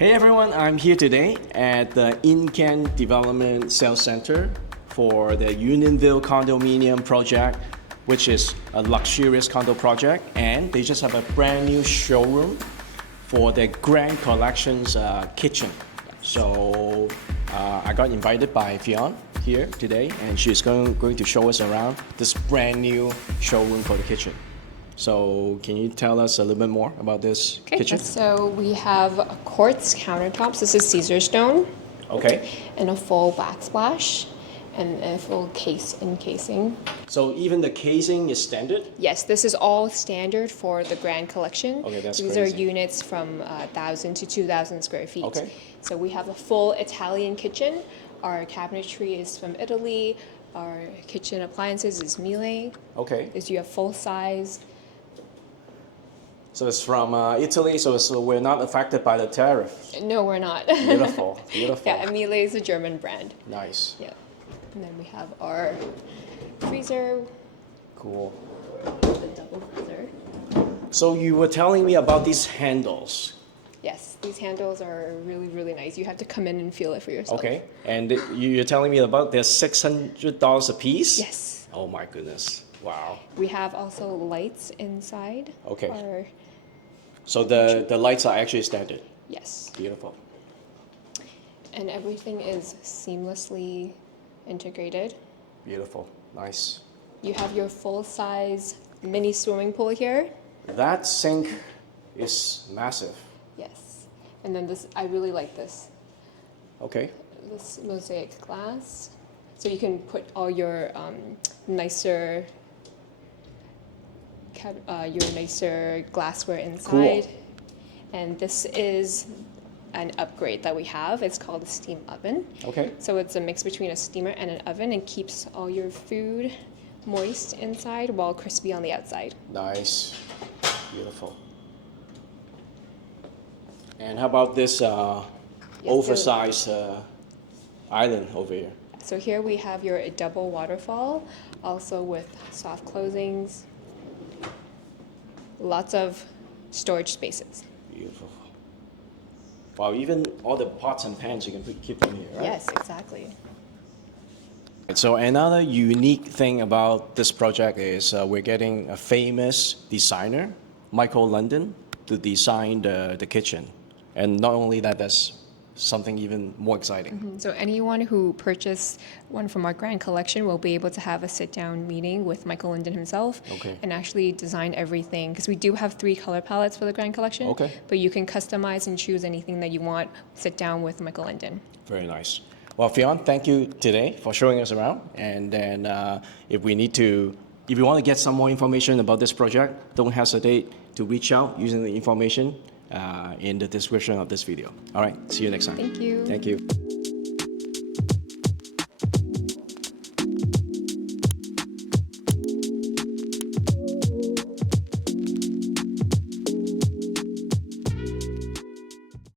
Hey everyone, I'm here today at the Unionville Development Sales Center for the Unionville Condominium project, which is a luxurious condo project, and they just have a brand new showroom for their Grand Collections kitchen. So I got invited by Fionn here today, and she's going to show us around this brand new showroom for the kitchen. So can you tell us a little bit more about this kitchen? So we have quartz countertops. This is Caesarstone. Okay. And a full backsplash and a full casing. So even the casing is standard? Yes, this is all standard for the Grand Collection. Okay, that's These crazy. are units from 1,000 to 2,000 square feet. Okay. So we have a full Italian kitchen. Our cabinetry is from Italy. Our kitchen appliances is Miele. Okay. You have full size. So it's from Italy, so we're not affected by the tariff. No, we're not. Beautiful, beautiful. Yeah, Miele is a German brand. Nice. Yeah. And then we have our freezer. Cool. The double freezer. So you were telling me about these handles. Yes, these handles are really, really nice. You have to come in and feel it for yourself. Okay. And you're telling me about they're $600 a piece? Yes. Oh my goodness. Wow. We have also lights inside. Okay. So the lights are actually standard? Yes. Beautiful. And everything is seamlessly integrated. Beautiful. Nice. You have your full-size mini swimming pool here. That sink is massive. Yes. And then this, I really like this. Okay. This mosaic glass. So you can put all your nicer glassware inside. Cool. And this is an upgrade that we have. It's called a steam oven. Okay. So it's a mix between a steamer and an oven and keeps all your food moist inside while crispy on the outside. Nice. Beautiful. And how about this oversized island over here? So here we have your double waterfall, also with soft closings. Lots of storage spaces. Beautiful. Wow, even all the pots and pans you can keep them here, right? Yes, exactly. So another unique thing about this project is we're getting a famous designer, Michael London, to design the kitchen. And not only that, there's something even more exciting. So anyone who purchased one from our Grand Collection will be able to have a sit-down meeting with Michael Linden himself. Okay. And actually design everything, because we do have 3 color palettes for the Grand Collection. Okay. But you can customize and choose anything that you want, sit down with Michael Linden. Very nice. Well, Fionn, thank you today for showing us around. And then if you want to get some more information about this project, don't hesitate to reach out using the information in the description of this video. All right, see you next time. Thank you. Thank you.